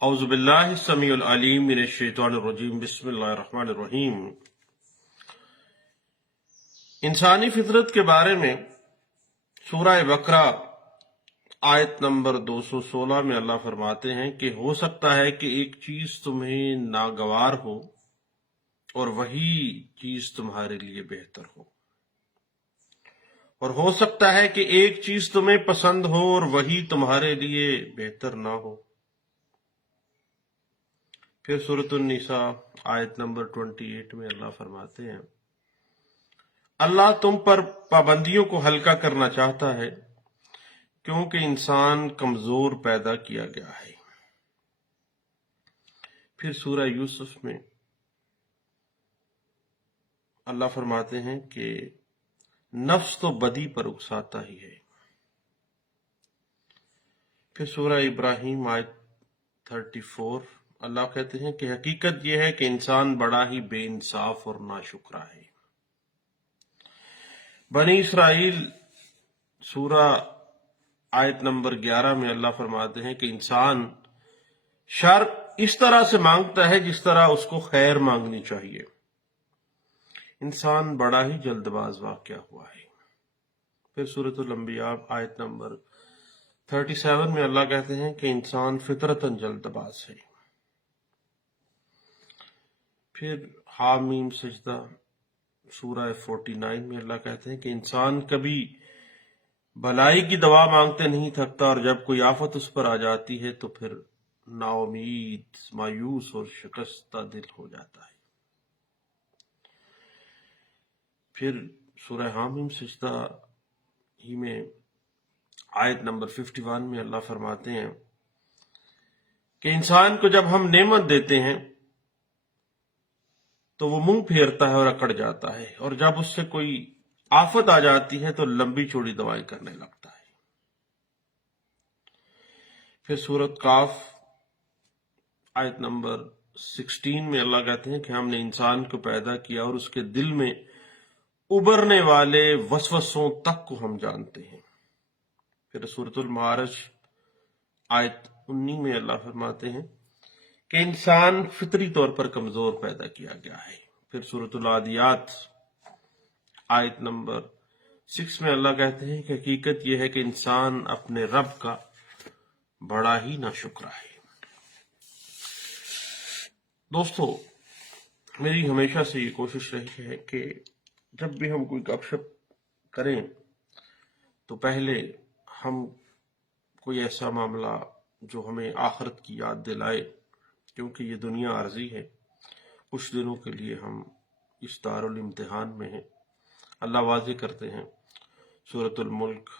اعوذ باللہ السمیع العلیم من الشیطان الرجیم بسم اللہ الرحمن الرحیم۔ انسانی فطرت کے بارے میں سورہ بقرہ آیت نمبر 216 میں اللہ فرماتے ہیں کہ ہو سکتا ہے کہ ایک چیز تمہیں ناگوار ہو اور وہی چیز تمہارے لیے بہتر ہو، اور ہو سکتا ہے کہ ایک چیز تمہیں پسند ہو اور وہی تمہارے لیے بہتر نہ ہو۔ پھر سورۃ النساء آیت نمبر 28 میں اللہ فرماتے ہیں اللہ تم پر پابندیوں کو ہلکا کرنا چاہتا ہے کیونکہ انسان کمزور پیدا کیا گیا ہے۔ پھر سورہ یوسف میں اللہ فرماتے ہیں کہ نفس تو بدی پر اکساتا ہی ہے۔ پھر سورہ ابراہیم آیت 34 اللہ کہتے ہیں کہ حقیقت یہ ہے کہ انسان بڑا ہی بے انصاف اور ناشکرا ہے۔ بنی اسرائیل سورہ آیت نمبر 11 میں اللہ فرماتے ہیں کہ انسان شر اس طرح سے مانگتا ہے جس طرح اس کو خیر مانگنی چاہیے۔ انسان بڑا ہی جلد باز واقع ہوا ہے۔ پھر سورۃ الانبیاء آیت نمبر 37 میں اللہ کہتے ہیں کہ انسان فطرتاً جلد باز ہے۔ پھر حامیم سجدہ سورہ 49 میں اللہ کہتے ہیں کہ انسان کبھی بھلائی کی دعا مانگتے نہیں تھکتا، اور جب کوئی آفت اس پر آ جاتی ہے تو پھر نا امید، مایوس اور شکستہ دل ہو جاتا ہے۔ پھر سورہ حامیم سجدہ ہی میں آیت نمبر 51 میں اللہ فرماتے ہیں کہ انسان کو جب ہم نعمت دیتے ہیں تو وہ منہ پھیرتا ہے اور اکڑ جاتا ہے، اور جب اس سے کوئی آفت آ جاتی ہے تو لمبی چوڑی دعائیں کرنے لگتا ہے۔ پھر سورۃ قاف آیت نمبر 16 میں اللہ کہتے ہیں کہ ہم نے انسان کو پیدا کیا اور اس کے دل میں ابھرنے والے وسوسوں تک کو ہم جانتے ہیں۔ پھر سورۃ المعارج آیت 19 میں اللہ فرماتے ہیں کہ انسان فطری طور پر کمزور پیدا کیا گیا ہے۔ پھر سورۃ العادیات آیت نمبر 6 میں اللہ کہتے ہیں کہ حقیقت یہ ہے کہ انسان اپنے رب کا بڑا ہی ناشکرا ہے۔ دوستو، میری ہمیشہ سے یہ کوشش رہی ہے کہ جب بھی ہم کوئی گپ شپ کریں تو پہلے ہم کوئی ایسا معاملہ جو ہمیں آخرت کی یاد دلائے، کیونکہ یہ دنیا عارضی ہے، کچھ دنوں کے لیے ہم اس دارالامتحان میں ہیں۔ اللہ واضح کرتے ہیں سورۃ الملک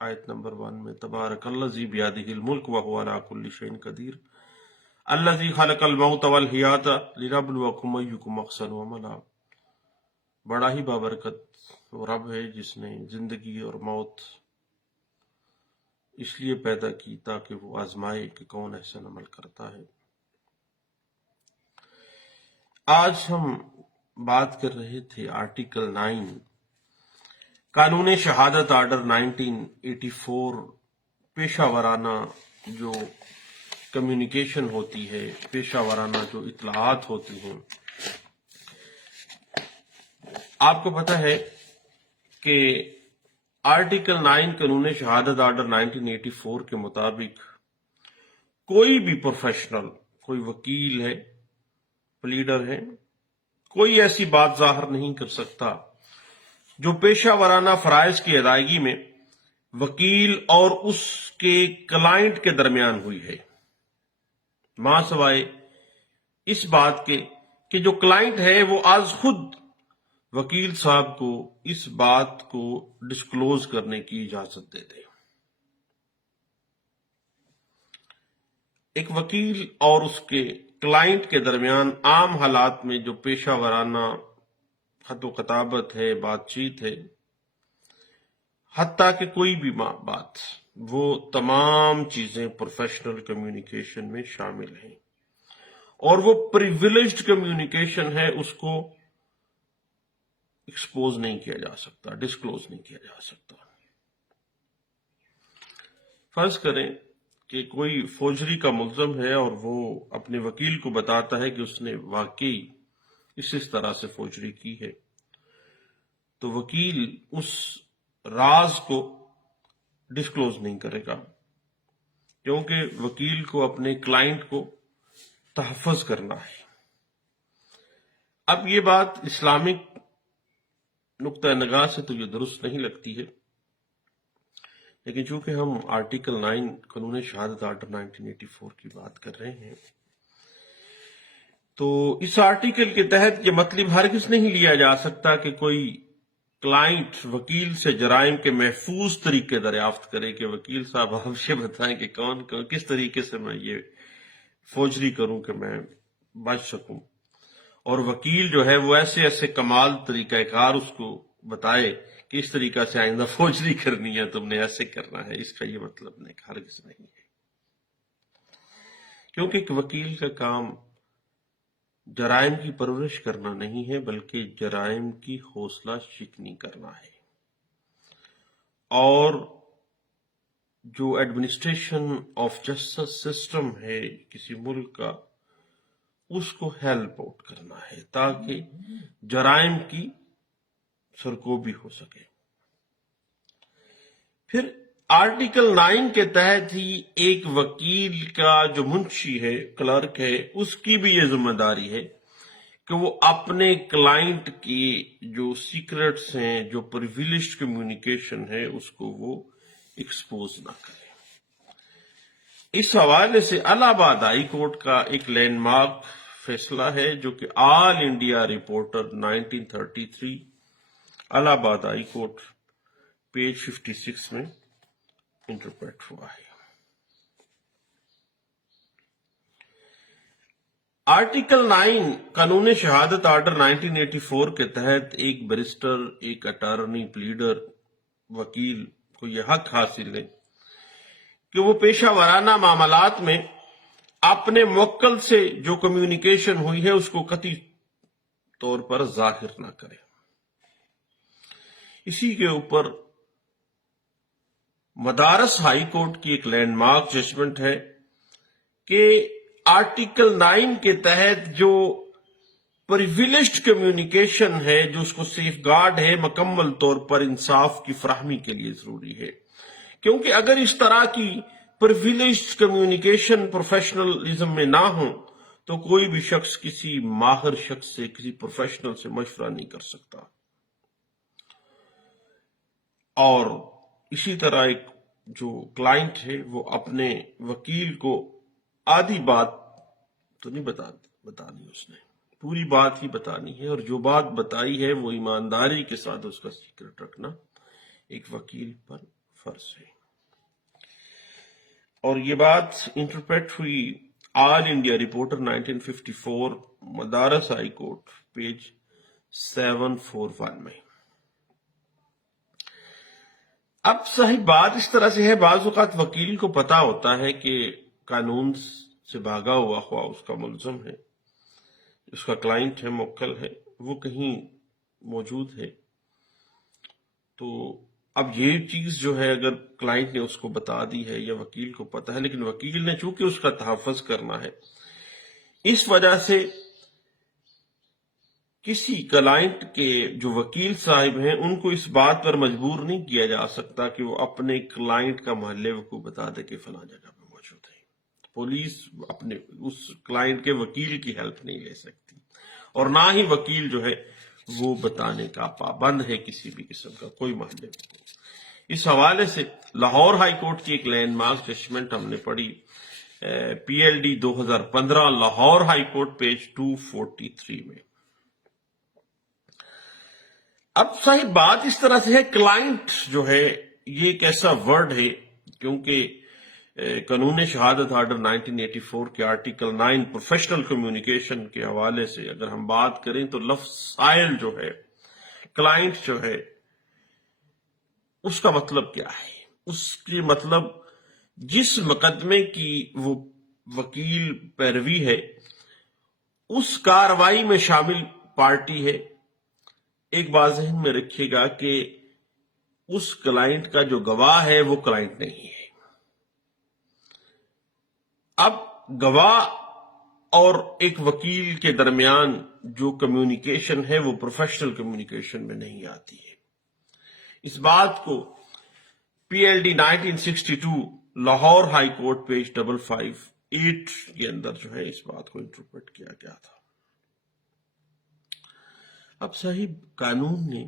آیت نمبر 1 میں تبارک الذی بیدہ الملک وہو علی کل شیء قدیر الذی خلق الموت والحیاۃ لنبلوکم ایکم احسن عملا۔ بڑا ہی بابرکت وہ رب ہے جس نے زندگی اور موت اس لیے پیدا کی تاکہ وہ آزمائے کہ کون احسن عمل کرتا ہے۔ آج ہم بات کر رہے تھے آرٹیکل 9 قانون شہادت آرڈر 1984، پیشہ ورانہ جو کمیونیکیشن ہوتی ہے، پیشہ ورانہ جو اطلاعات ہوتی ہیں۔ آپ کو پتہ ہے کہ آرٹیکل 9 قانون شہادت آرڈر 1984 کے مطابق کوئی بھی پروفیشنل، کوئی وکیل ہے، پلیڈر ہے، کوئی ایسی بات ظاہر نہیں کر سکتا جو پیشہ ورانہ فرائض کی ادائیگی میں وکیل اور اس کے کلائنٹ کے درمیان ہوئی ہے، ماں سوائے اس بات کے کہ جو کلائنٹ ہے وہ آج خود وکیل صاحب کو اس بات کو ڈسکلوز کرنے کی اجازت دے دے۔ ایک وکیل اور اس کے کلائنٹ کے درمیان عام حالات میں جو پیشہ ورانہ خط و خطابت ہے، بات چیت ہے، حتیٰ کہ کوئی بھی بات، وہ تمام چیزیں پروفیشنل کمیونیکیشن میں شامل ہیں، اور وہ پریویلیجڈ کمیونیکیشن ہے، اس کو ایکسپوز نہیں کیا جا سکتا، ڈسکلوز نہیں کیا جا سکتا۔ فرض کریں کہ کوئی فوجری کا ملزم ہے اور وہ اپنے وکیل کو بتاتا ہے کہ اس نے واقعی اس طرح سے فوجری کی ہے، تو وکیل اس راز کو ڈسکلوز نہیں کرے گا، کیونکہ وکیل کو اپنے کلائنٹ کو تحفظ کرنا ہے۔ اب یہ بات اسلامک نقطہ نگاہ سے تو یہ درست نہیں لگتی ہے، لیکن چونکہ ہم آرٹیکل 9 قانون شہادت آرڈر 1984 کی بات کر رہے ہیں، تو اس آرٹیکل کے تحت یہ مطلب ہرگز نہیں لیا جا سکتا کہ کوئی کلائنٹ وکیل سے جرائم کے محفوظ طریقے دریافت کرے کہ وکیل صاحب آپ یہ بتائیں کہ کس طریقے سے میں یہ فوجری کروں کہ میں بچ سکوں، اور وکیل جو ہے وہ ایسے کمال طریقہ کار اس کو بتائے کہ اس طریقہ سے آئندہ فوجری کرنی ہے، تم نے ایسے کرنا ہے۔ اس کا یہ مطلب نہیں، ہرگز نہیں ہے، کیونکہ ایک وکیل کا کام جرائم کی پرورش کرنا نہیں ہے، بلکہ جرائم کی حوصلہ شکنی کرنا ہے، اور جو ایڈمنسٹریشن آف جسٹس سسٹم ہے کسی ملک کا، اس کو ہیلپ آؤٹ کرنا ہے تاکہ جرائم کی سرکوبی ہو سکے۔ پھر آرٹیکل 9 کے تحت ہی ایک وکیل کا جو منشی ہے، کلرک ہے، اس کی بھی یہ ذمہ داری ہے کہ وہ اپنے کلائنٹ کی جو سیکرٹس ہیں، جو پریویلیجڈ کمیونیکیشن ہے، اس کو وہ ایکسپوز نہ کرے۔ اس حوالے سے الہ آباد ہائی کورٹ کا ایک لینڈ مارک فیصلہ ہے جو کہ آل انڈیا رپورٹر 1933 الہ آباد ہائی کورٹ پیج 56 میں انٹرپریٹ ہوا ہے۔ آرٹیکل 9 قانون شہادت آرڈر 1984 کے تحت ایک بیرسٹر، ایک اٹارنی، پلیڈر، وکیل کو یہ حق حاصل ہے کہ وہ پیشہ ورانہ معاملات میں اپنے موکل سے جو کمیونیکیشن ہوئی ہے اس کو قطعی طور پر ظاہر نہ کرے۔ اسی کے اوپر مدارس ہائی کورٹ کی ایک لینڈ مارک ججمنٹ ہے کہ آرٹیکل 9 کے تحت جو پریویلیجڈ کمیونیکیشن ہے، جو اس کو سیف گارڈ ہے، مکمل طور پر انصاف کی فراہمی کے لیے ضروری ہے، کیونکہ اگر اس طرح کی پریویلیجڈ کمیونیکیشن پروفیشنلزم میں نہ ہو تو کوئی بھی شخص کسی ماہر شخص سے، کسی پروفیشنل سے مشورہ نہیں کر سکتا۔ اور اسی طرح ایک جو کلائنٹ ہے وہ اپنے وکیل کو آدھی بات تو نہیں بتانی، اس نے پوری بات ہی بتانی ہے، اور جو بات بتائی ہے وہ ایمانداری کے ساتھ اس کا سیکرٹ رکھنا ایک وکیل پر فرض ہے۔ اور یہ بات انٹرپریٹ ہوئی آل انڈیا رپورٹر 1954 مدارس ہائی کورٹ پیج 741 میں۔ اب صحیح بات اس طرح سے ہے، بعض اوقات وکیل کو پتا ہوتا ہے کہ قانون سے بھاگا ہوا خواہ اس کا ملزم ہے، اس کا کلائنٹ ہے، موکل ہے، وہ کہیں موجود ہے، تو اب یہ چیز جو ہے اگر کلائنٹ نے اس کو بتا دی ہے یا وکیل کو پتا ہے، لیکن وکیل نے چونکہ اس کا تحفظ کرنا ہے، اس وجہ سے کسی کلائنٹ کے جو وکیل صاحب ہیں ان کو اس بات پر مجبور نہیں کیا جا سکتا کہ وہ اپنے کلائنٹ کا محلے کو بتا دے کہ فلاں جگہ پہ موجود ہے۔ پولیس اپنے اس کلائنٹ کے وکیل کی ہیلپ نہیں لے سکتی، اور نہ ہی وکیل جو ہے وہ بتانے کا پابند ہے کسی بھی قسم کا کوئی محلے کو۔ اس حوالے سے لاہور ہائی کورٹ کی ایک لینڈ مارک ججمنٹ ہم نے پڑھی PLD 2015 Lahore high court page 243 میں۔ اب صحیح بات اس طرح سے ہے، کلائنٹ جو ہے یہ ایک ایسا ورڈ ہے، کیونکہ قانون شہادت آرڈر 1984 کے آرٹیکل 9 پروفیشنل کمیونیکیشن کے حوالے سے اگر ہم بات کریں تو لفظ سائل جو ہے، کلائنٹ جو ہے، اس کا مطلب کیا ہے؟ اس کی مطلب جس مقدمے کی وہ وکیل پیروی ہے اس کارروائی میں شامل پارٹی ہے۔ ایک بات ذہن میں رکھیے گا کہ اس کلائنٹ کا جو گواہ ہے وہ کلائنٹ نہیں ہے، اب گواہ اور ایک وکیل کے درمیان جو کمیونیکیشن ہے وہ پروفیشنل کمیونیکیشن میں نہیں آتی ہے. اس بات کو P L D 1962 Lahore high court page 558 کے اندر جو ہے اس بات کو انٹرپریٹ کیا گیا تھا. اب صاحب قانون نے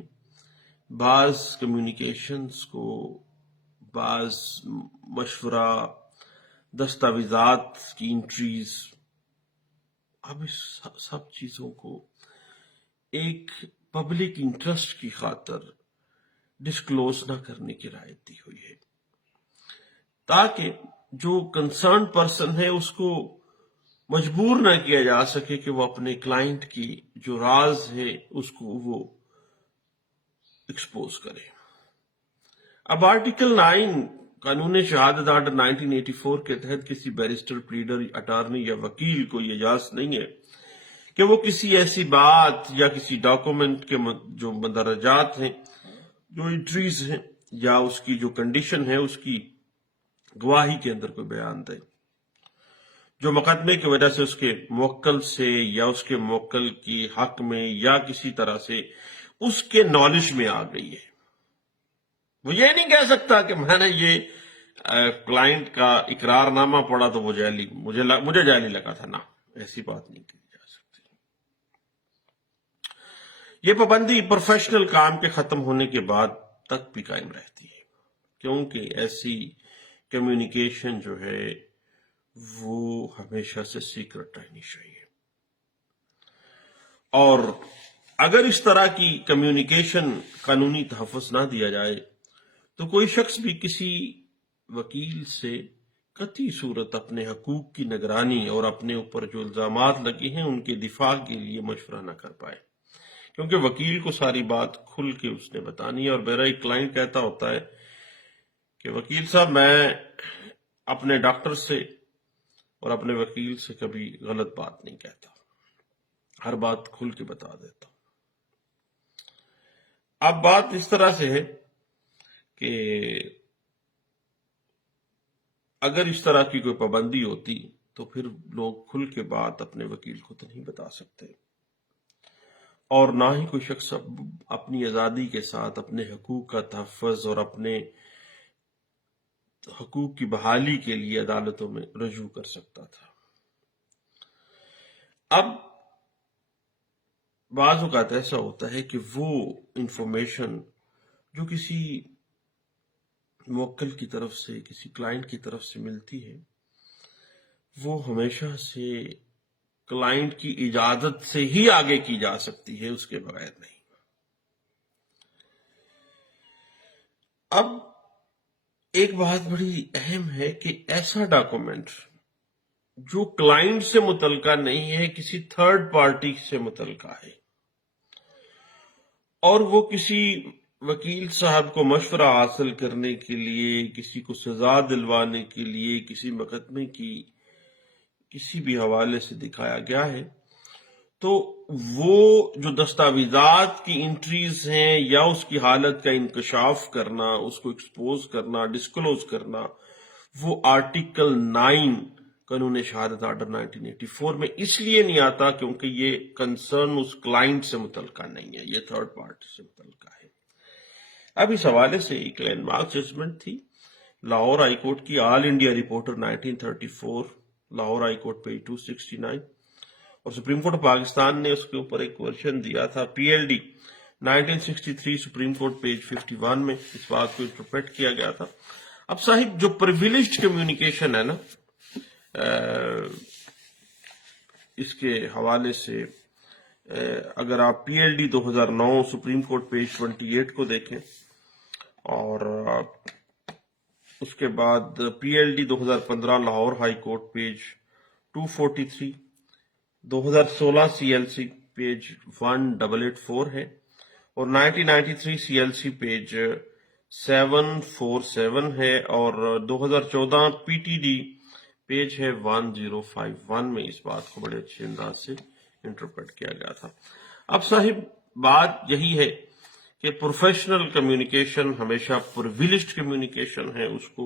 بعض کمیونیکیشنز کو، بعض مشورہ، دستاویزات کی انٹریز، اب اس سب چیزوں کو ایک پبلک انٹرسٹ کی خاطر ڈسکلوز نہ کرنے کی رعایت دی ہوئی ہے، تاکہ جو کنسرن پرسن ہے اس کو مجبور نہ کیا جا سکے کہ وہ اپنے کلائنٹ کی جو راز ہے اس کو وہ ایکسپوز کرے. اب آرٹیکل 9 قانون شہادت آرڈر 1984 کے تحت کسی بیرسٹر، پلیڈر، اٹارنی یا وکیل کو یہ اجازت نہیں ہے کہ وہ کسی ایسی بات یا کسی ڈاکومنٹ کے جو مندرجات ہیں، جو انٹریز ہیں، یا اس کی جو کنڈیشن ہے اس کی گواہی کے اندر کوئی بیان دے جو مقدمے کی وجہ سے اس کے موکل سے یا اس کے موکل کی حق میں یا کسی طرح سے اس کے نالج میں آ گئی ہے. وہ یہ نہیں کہہ سکتا کہ میں نے یہ کلائنٹ کا اقرار نامہ پڑھا تو وہ جعلی، مجھے جعلی لگا تھا. نا، ایسی بات نہیں کی جا سکتی. یہ پابندی پروفیشنل کام کے ختم ہونے کے بعد تک بھی قائم رہتی ہے، کیونکہ ایسی کمیونیکیشن جو ہے وہ ہمیشہ سے سیکرٹ رہنی چاہیے. اور اگر اس طرح کی کمیونیکیشن قانونی تحفظ نہ دیا جائے تو کوئی شخص بھی کسی وکیل سے قطعی صورت اپنے حقوق کی نگرانی اور اپنے اوپر جو الزامات لگے ہیں ان کے دفاع کے لیے مشورہ نہ کر پائے، کیونکہ وکیل کو ساری بات کھل کے اس نے بتانی ہے. اور میرا ایک کلائنٹ کہتا ہوتا ہے کہ وکیل صاحب، میں اپنے ڈاکٹر سے اور اپنے وکیل سے کبھی غلط بات نہیں کہتا، ہر بات کھل کے بتا دیتا ہوں. اب بات اس طرح سے ہے کہ اگر اس طرح کی کوئی پابندی ہوتی تو پھر لوگ کھل کے بات اپنے وکیل کو تو نہیں بتا سکتے، اور نہ ہی کوئی شخص اپنی آزادی کے ساتھ اپنے حقوق کا تحفظ اور اپنے حقوق کی بحالی کے لیے عدالتوں میں رجوع کر سکتا تھا. اب بعض اوقات ایسا ہوتا ہے کہ وہ انفارمیشن جو کسی موکل کی طرف سے، کسی کلائنٹ کی طرف سے ملتی ہے، وہ ہمیشہ سے کلائنٹ کی اجازت سے ہی آگے کی جا سکتی ہے، اس کے بغیر نہیں. اب ایک بات بڑی اہم ہے کہ ایسا ڈاکومنٹ جو کلائنٹ سے متعلقہ نہیں ہے، کسی تھرڈ پارٹی سے متعلقہ ہے، اور وہ کسی وکیل صاحب کو مشورہ حاصل کرنے کے لیے، کسی کو سزا دلوانے کے لیے، کسی مقدمے کی کسی بھی حوالے سے دکھایا گیا ہے، تو وہ جو دستاویزات کی انٹریز ہیں یا اس کی حالت کا انکشاف کرنا، اس کو ایکسپوز کرنا، ڈسکلوز کرنا، وہ آرٹیکل 9 قانون شہادت آرڈر 1984 میں اس لیے نہیں آتا کیونکہ یہ کنسرن اس کلائنٹ سے متعلقہ نہیں ہے، یہ تھرڈ پارٹی سے متعلقہ ہے. اب اس حوالے سے ایک لینڈ مارک ججمنٹ تھی لاہور ہائی کورٹ کی، All India Reporter 1934، Lahore high court page 269، اور سپریم کورٹ پاکستان نے اس کے اوپر ایک ورژن دیا تھا P L D 1963، supreme court page 51 میں اس بات کو انٹرپریٹ کیا گیا تھا. اب صاحب جو پریویلیجڈ کمیونیکیشن ہے نا، اس کے حوالے سے اگر آپ P L D 2009 supreme court page 28 کو دیکھیں، اور اس کے بعد پی ایل ڈی 2015 Lahore high court page 243، 2016 C L C page 1884 ہے، اور 1993 سی ایل سی پیج 747 ہے، اور 2014 پی ٹی ڈی پیج ہے 1051 میں اس بات کو بڑے اچھے انداز سے انٹرپریٹ کیا گیا تھا. اب صاحب بات یہی ہے کہ پروفیشنل کمیونیکیشن ہمیشہ پرویلیجڈ کمیونیکیشن ہے، اس کو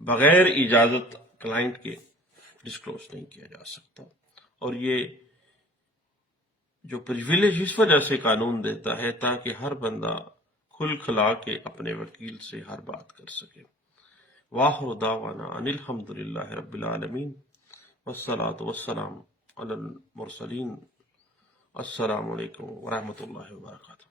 بغیر اجازت کلائنٹ کے ڈسکلوز نہیں کیا جا سکتا. اور یہ جو پریویلیج اس وجہ سے قانون دیتا ہے تاکہ ہر بندہ کھل کھلا کے اپنے وکیل سے ہر بات کر سکے. وآخر دعوانا ان الحمد للہ رب العالمین والصلاة والسلام علی المرسلین. السلام علیکم ورحمۃ اللہ وبرکاتہ.